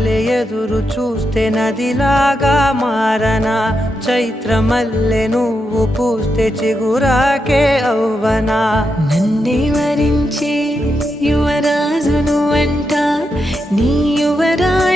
మల్లె ఎదురు చూస్తే నదిలాగా మారనా, చైత్ర మల్లె నువ్వు పూస్తే చిగురాకే అవ్వనా. నన్నే వరించే యువరాజును అంట నీ యువరా